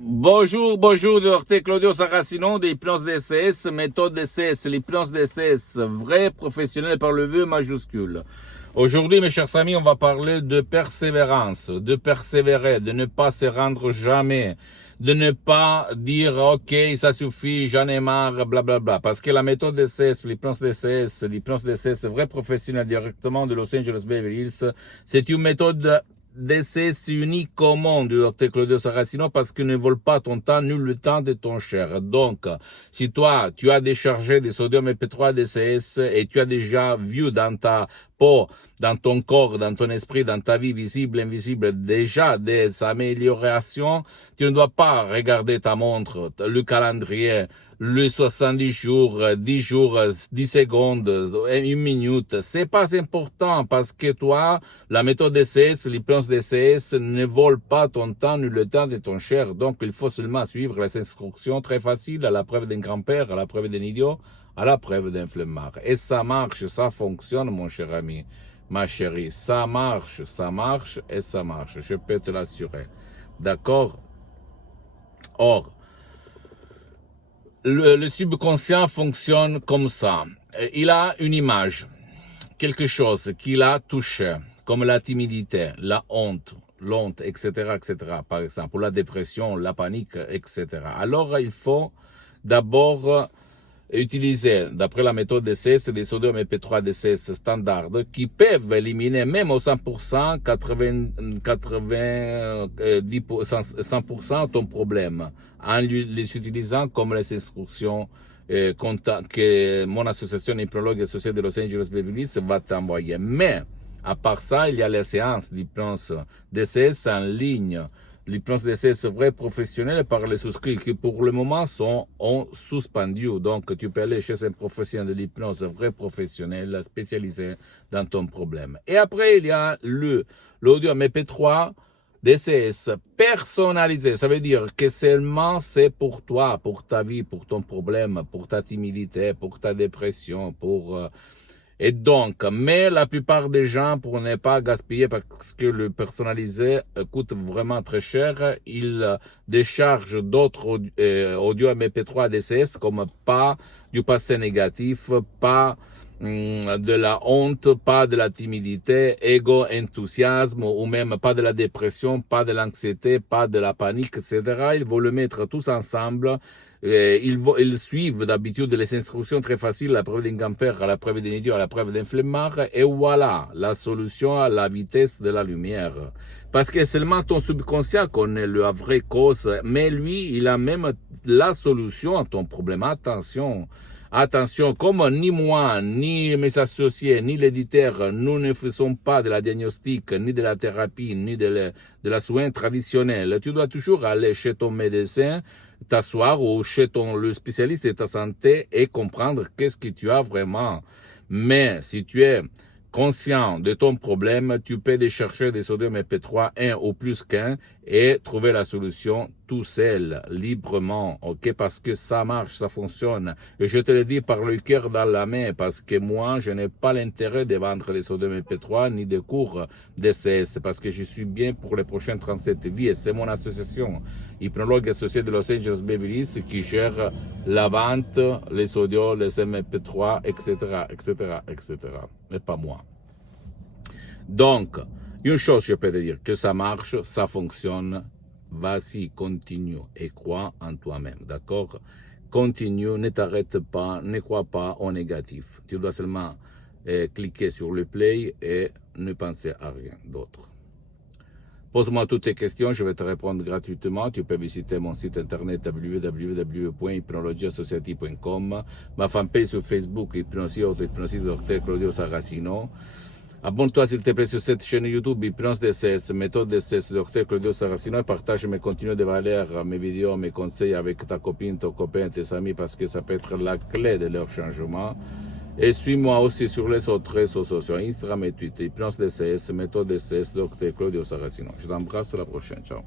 Bonjour, docteur Claudio Saracino de l'hypnose DCS, méthode DCS, l'hypnose DCS, vrai professionnel par le V majuscule. Aujourd'hui, mes chers amis, on va parler de persévérance, de persévérer, de ne pas se rendre jamais, de ne pas dire « Ok, ça suffit, j'en ai marre, blablabla ». Parce que la méthode DCS, l'hypnose DCS, vrai professionnel directement de Los Angeles Beverly Hills, c'est une méthode DCS unique au monde, docteur Claudio Saracino, parce qu'ils ne volent pas ton temps, nul le temps de ton cher. Donc, si toi, tu as déchargé des sodium EP3 DCS et tu as déjà vu dans ta peau, dans ton corps, dans ton esprit, dans ta vie visible, invisible, déjà des améliorations, tu ne dois pas regarder ta montre, le calendrier, le 70 jours, 10 jours, 10 secondes, 1 minute. C'est pas important parce que toi, la méthode DCS, l'hypnose DCS ne vole pas ton temps ni le temps de ton cher. Donc, il faut seulement suivre les instructions très faciles à la preuve d'un grand-père, à la preuve d'un idiot, à la preuve d'un flemmard. Et ça marche, ça fonctionne, mon cher ami, ma chérie. Ça marche et ça marche. Je peux te l'assurer. D'accord? Or, le subconscient fonctionne comme ça. Il a une image, quelque chose qu'il a touché, comme la timidité, la honte, etc., par exemple, la dépression, la panique, etc. Alors, il faut d'abord utiliser, d'après la méthode DCS, des sodium EP3 DCS standard qui peuvent éliminer même au 100%, 100% ton problème en les utilisant comme les instructions que mon association hypnologue associée de Los Angeles Beverly Hills va t'envoyer. Mais, à part ça, il y a les séances d'hypnose DCS en ligne. L'hypnose DCS vrai professionnel par les souscrits qui pour le moment sont suspendu. Donc tu peux aller chez un professionnel de l'hypnose vrai professionnel spécialisé dans ton problème. Et après il y a l'audio MP3 DCS personnalisé. Ça veut dire que seulement c'est pour toi, pour ta vie, pour ton problème, pour ta timidité, pour ta dépression, pour... Et donc, mais la plupart des gens, pour ne pas gaspiller, parce que le personnalisé coûte vraiment très cher, ils déchargent d'autres audio MP3 DCS comme pas du passé négatif, pas de la honte, pas de la timidité, ego, enthousiasme, ou même pas de la dépression, pas de l'anxiété, pas de la panique, etc. Ils vont le mettre tous ensemble. Ils suivent d'habitude les instructions très faciles, à la preuve d'un grand-père, à la preuve d'un idiot, à la preuve d'un flemmard, et voilà la solution à la vitesse de la lumière. Parce que seulement ton subconscient connaît la vraie cause, mais lui, il a même la solution à ton problème. Attention, comme ni moi, ni mes associés, ni l'éditeur, nous ne faisons pas de la diagnostic, ni de la thérapie, ni de la soin traditionnelle. Tu dois toujours aller chez ton médecin, t'asseoir ou chez le spécialiste de ta santé et comprendre qu'est-ce que tu as vraiment. Mais si tu es conscient de ton problème, tu peux décharger des sodium EP3, un ou plus qu'un, et trouver la solution tout seul, librement, ok? Parce que ça marche, ça fonctionne. Et je te le dis par le cœur dans la main, parce que moi, je n'ai pas l'intérêt de vendre des sodium EP3, ni de cours DCS, parce que je suis bien pour les prochaines 37 vies, et c'est mon association, hypnologue associé de Los Angeles Beverly Hills, qui gère la vente, les sodium, les MP3, etc., et pas moi. Donc, une chose, je peux te dire, que ça marche, ça fonctionne, vas-y, continue et crois en toi-même, d'accord? Continue, ne t'arrête pas, ne crois pas au négatif. Tu dois seulement cliquer sur le play et ne penser à rien d'autre. Pose-moi toutes tes questions, je vais te répondre gratuitement. Tu peux visiter mon site internet www.hypnologieassociative.com, ma fanpage sur Facebook, Hypnosie Docteur Claudio Saracino. Abonne-toi s'il te plaît sur cette chaîne YouTube, Hypnose DCS, méthode DCS, Docteur Claudio Saracino, et partage mes contenus de valeur, mes vidéos, mes conseils avec ta copine, ton copain, tes amis, parce que ça peut être la clé de leur changement. Et suis-moi aussi sur les autres réseaux sociaux, Instagram et Twitter, Hypnose DCS, méthode DCS, Docteur Claudio Saracino. Je t'embrasse, à la prochaine, ciao.